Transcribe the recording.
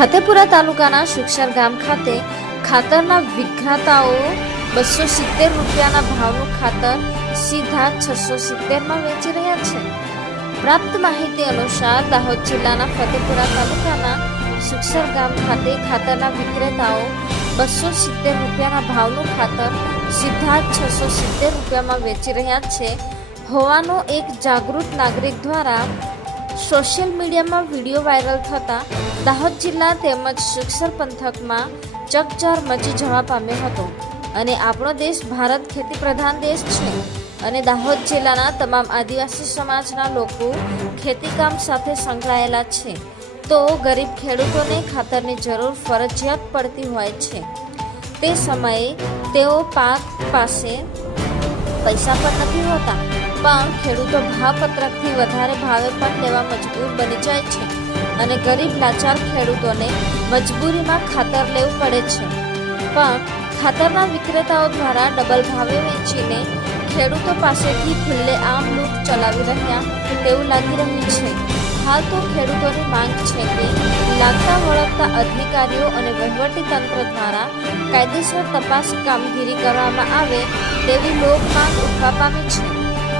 ફતેપુરા તાલુકાના સુખસર ગામ ખાતે ખાતરના વિક્રેતાઓ 270 રૂપિયાના ભાવનું ખાતર સીધા 670માં વેચી રહ્યા છે। પ્રાપ્ત માહિતી અનુસાર દાહોદ જિલ્લાના ફતેપુરા તાલુકાના સુખસર ગામ ખાતે ખાતરના વિક્રેતાઓ 270 રૂપિયાના ભાવનું ખાતર સીધા 670 રૂપિયામાં વેચી રહ્યા છે હોવાનો એક જાગૃત નાગરિક દ્વારા સોશિયલ મીડિયામાં વિડીયો વાયરલ થતા દાહોદ જિલ્લા તેમજ સુખસર પંથકમાં ચકચાર મચી જવા પામ્યો હતો અને આપણો દેશ ભારત ખેતી પ્રધાન દેશ છે અને દાહોદ જિલ્લાના તમામ આદિવાસી સમાજના લોકો ખેતીકામ સાથે સંકળાયેલા છે તો ગરીબ ખેડૂતોને ખાતરની જરૂર ફરજિયાત પડતી હોય છે। તે સમયે તેઓ પાક પાસે પૈસા પણ નથી હોતા પણ ખેડૂતો ભાવપત્રકથી વધારે ભાવે પણ લેવા મજબૂર બની જાય છે અને ગરીબ લાચાર ખેડૂતોને મજબૂરીમાં ખાતર લેવું પડે છે પણ ખાતરના વિક્રેતાઓ દ્વારા ડબલ ભાવે વેચીને ખેડૂતો પાસેથી ખુલ્લેઆમ લૂંટ ચલાવી રહ્યા તેવું લાગી રહ્યું છે। હાલ તો ખેડૂતોની માંગ છે કે લાગતા વળગતા અધિકારીઓ અને વહીવટી તંત્ર દ્વારા કાયદેસર તપાસ કામગીરી કરવામાં આવે તેવી લોક માંગ ઉઠવા પામી છે।